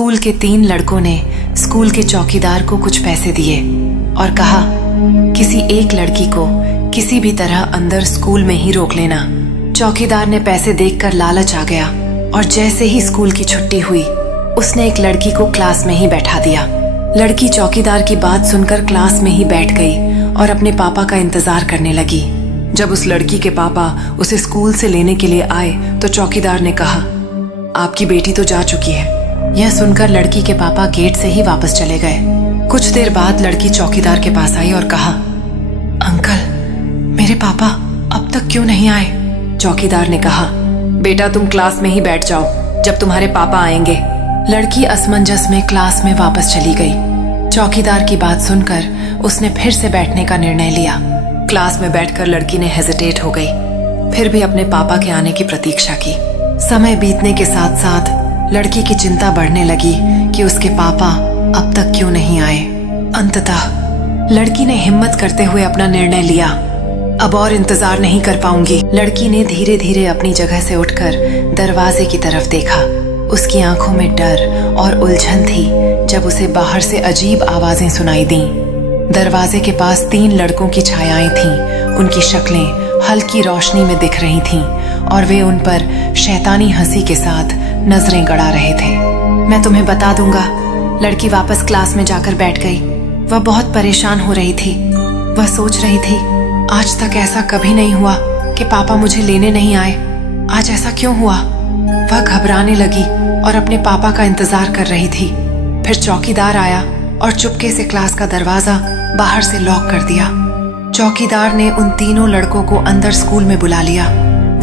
School के 3 लड़कों ने स्कूल के चौकीदार को कुछ पैसे दिए और कहा, किसी एक लड़की को किसी भी तरह अंदर स्कूल में ही रोक लेना। चौकीदार ने पैसे देखकर लालच आ गया और जैसे ही स्कूल की छुट्टी हुई उसने एक लड़की को क्लास में ही बैठा दिया। लड़की चौकीदार की बात सुनकर क्लास में ही बैठ गई और अपने पापा का इंतजार करने लगी। जब उस लड़की के पापा उसे स्कूल से लेने के लिए आए तो चौकीदार ने कहा, आपकी बेटी तो जा चुकी है। यह सुनकर लड़की के पापा गेट से ही वापस चले गए। कुछ देर बाद लड़की चौकीदार के पास आई और कहा, अंकल, मेरे पापा अब तक क्यों नहीं आए? चौकीदार ने कहा, बेटा तुम क्लास में ही बैठ जाओ, जब तुम्हारे पापा आएंगे। लड़की असमंजस में क्लास में वापस चली गई। चौकीदार की बात सुनकर उसने फिर से बैठने का निर्णय लिया। क्लास में बैठकर लड़की ने हेजिटेट हो गई, फिर भी अपने पापा के आने की प्रतीक्षा की। समय बीतने के साथ साथ लड़की की चिंता बढ़ने लगी कि उसके पापा अब तक क्यों नहीं आए। अंततः लड़की ने हिम्मत करते हुए अपना निर्णय लिया, अब और इंतजार नहीं कर पाऊंगी। लड़की ने धीरे धीरे अपनी जगह से उठकर दरवाजे की तरफ देखा। उसकी आंखों में डर और उलझन थी जब उसे बाहर से अजीब आवाजें सुनाई दीं। दरवाजे के पास 3 लड़कों की छायाएं थीं। उनकी शक्लें हल्की रोशनी में दिख रही थीं और वे उन पर शैतानी हंसी के साथ नजरें गड़ा रहे थे। मैं तुम्हें बता दूंगा। लड़की वापस क्लास में जाकर बैठ गई। वह बहुत परेशान हो रही थी। वह सोच रही थी, आज तक ऐसा कभी नहीं हुआ कि पापा मुझे लेने नहीं आए। आज ऐसा क्यों हुआ? वह घबराने लगी और अपने पापा का इंतजार कर रही थी। फिर चौकीदार आया और चुपके से क्लास का दरवाजा बाहर से लॉक कर दिया। चौकीदार ने उन तीनों लड़कों को अंदर स्कूल में बुला लिया।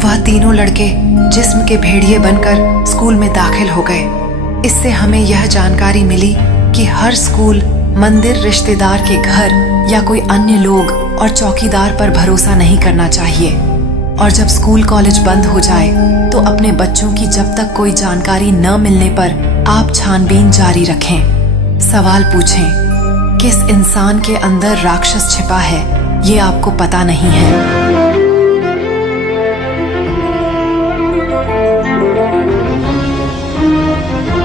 वह तीनों लड़के जिस्म के भेड़िए बनकर स्कूल में दाखिल हो गए। इससे हमें यह जानकारी मिली कि हर स्कूल, मंदिर, रिश्तेदार के घर या कोई अन्य लोग और चौकीदार पर भरोसा नहीं करना चाहिए। और जब स्कूल कॉलेज बंद हो जाए तो अपने बच्चों की जब तक कोई जानकारी न मिलने पर आप छानबीन जारी रखें। सवाल पूछें, किस इंसान के अंदर राक्षस छिपा है ये आपको पता नहीं है।